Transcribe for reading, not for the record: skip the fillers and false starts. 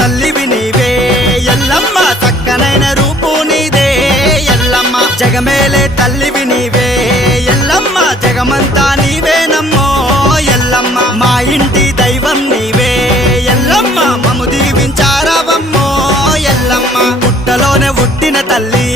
తల్లివి నీవే ఎల్లమ్మ చక్కనైన రూపు నీదే ఎల్లమ్మ జగమేలే తల్లివి నీవే ఎల్లమ్మ జగమంతా నీవేనమ్మో ఎల్లమ్మ మా ఇంటి దైవం నీవే ఎల్లమ్మ మము దీవించారావమ్మో ఎల్లమ్మ పుట్టలోనే పుట్టిన తల్లి